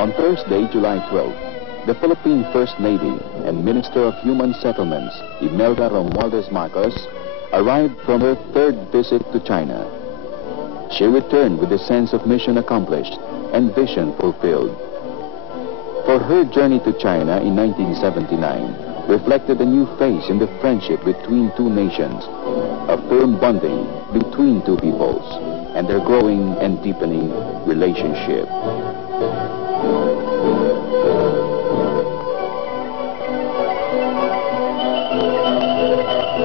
On Thursday, July 12, the Philippine First Lady and Minister of Human Settlements, Imelda Romualdez-Marcos, arrived from her third visit to China. She returned with a sense of mission accomplished and vision fulfilled. For her journey to China in 1979 reflected a new phase in the friendship between two nations, a firm bonding between two peoples, and their growing and deepening relationship.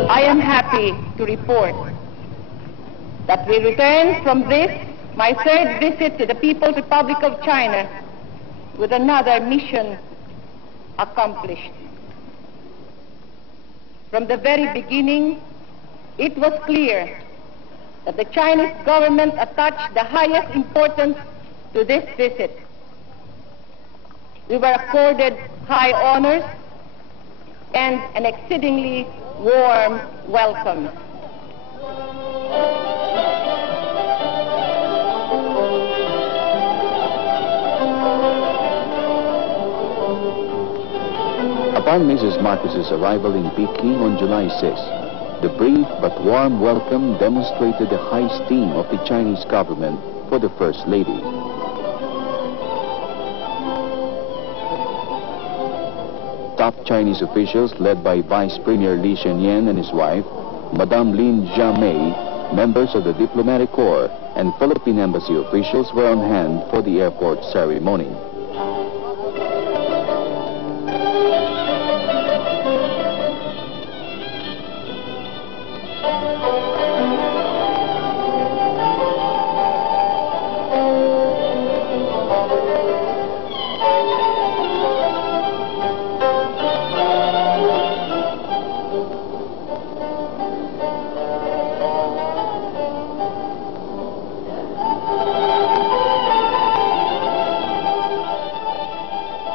I am happy to report that we returned from this, my third visit to the People's Republic of China, with another mission accomplished. From the very beginning, it was clear that the Chinese government attached the highest importance to this visit. We were accorded high honors and an exceedingly warm welcome. Upon Mrs. Marcos's arrival in Peking on July 6, the brief but warm welcome demonstrated the high esteem of the Chinese government for the First Lady. Top Chinese officials led by Vice Premier Li Shenyan and his wife, Madame Lin Jiamei, members of the Diplomatic Corps, and Philippine Embassy officials were on hand for the airport ceremony.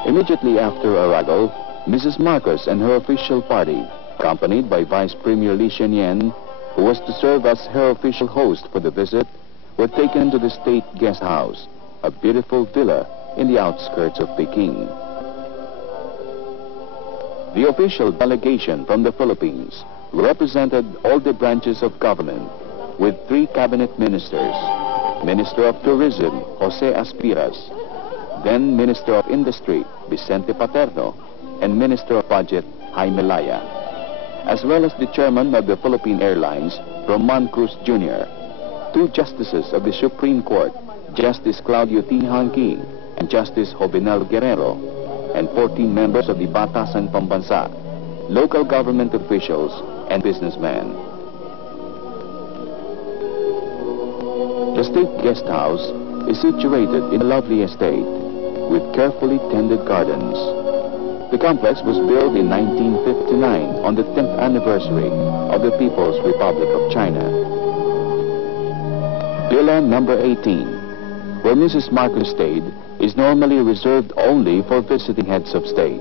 Immediately after arrival, Mrs. Marcos and her official party, accompanied by Vice Premier Li Shenyan, who was to serve as her official host for the visit, were taken to the State Guest House, a beautiful villa in the outskirts of Peking. The official delegation from the Philippines represented all the branches of government, with 3 cabinet ministers: Minister of Tourism, Jose Aspiras, then Minister of Industry, Vicente Paterno, and Minister of Budget, Jaime Laya, as well as the Chairman of the Philippine Airlines, Roman Cruz Jr., 2 Justices of the Supreme Court, Justice Claudio T. Hanqui and Justice Jovenel Guerrero, and 14 members of the Batasan Pambansa, local government officials, and businessmen. The State Guest House is situated in a lovely estate with carefully tended gardens. The complex was built in 1959 on the 10th anniversary of the People's Republic of China. Villa number 18, where Mrs. Marcos stayed, is normally reserved only for visiting heads of state.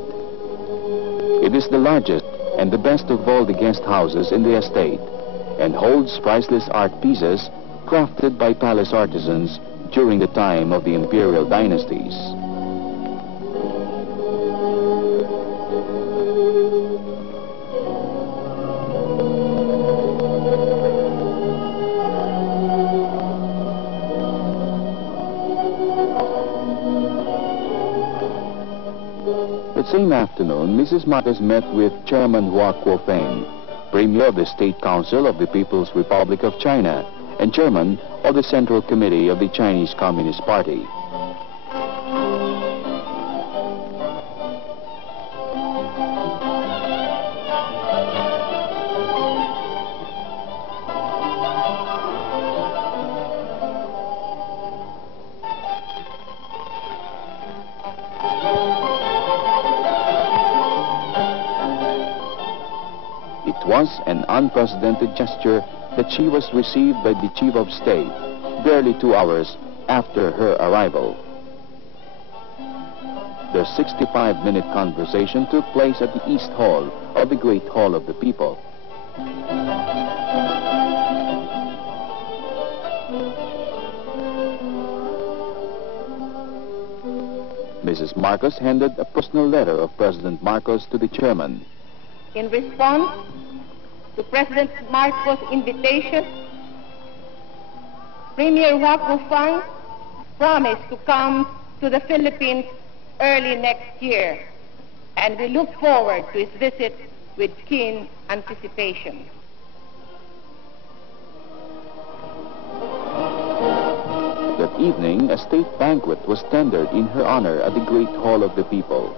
It is the largest and the best of all the guest houses in the estate, and holds priceless art pieces crafted by palace artisans during the time of the imperial dynasties. That same afternoon, Mrs. Marcos met with Chairman Hua Kuo-feng, Premier of the State Council of the People's Republic of China, and Chairman of the Central Committee of the Chinese Communist Party. It was an unprecedented gesture that she was received by the Chief of State barely 2 hours after her arrival. Their 65-minute conversation took place at the East Hall of the Great Hall of the People. Mrs. Marcos handed a personal letter of President Marcos to the chairman. In response to President Marcos' invitation, Premier Wang promised to come to the Philippines early next year, and we look forward to his visit with keen anticipation. That evening, a state banquet was tendered in her honor at the Great Hall of the People.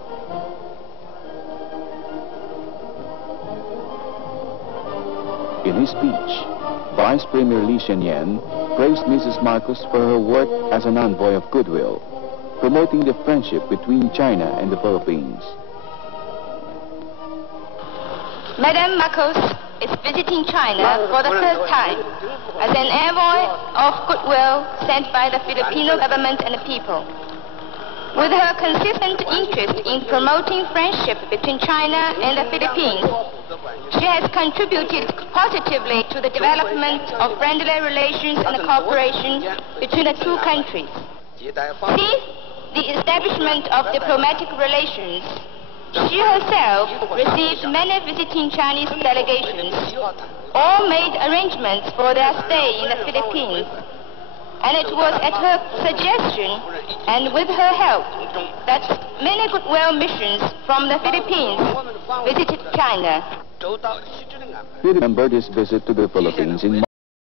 In his speech, Vice Premier Lee Hsien-Yuen praised Mrs. Marcos for her work as an envoy of goodwill, promoting the friendship between China and the Philippines. Madam Marcos is visiting China for the first time as an envoy of goodwill sent by the Filipino government and the people. With her consistent interest in promoting friendship between China and the Philippines, she has contributed positively to the development of friendly relations and cooperation between the two countries. Since the establishment of diplomatic relations, she herself received many visiting Chinese delegations. All made arrangements for their stay in the Philippines. And it was at her suggestion and with her help that many goodwill missions from the Philippines visited China. He remembered his visit to the Philippines in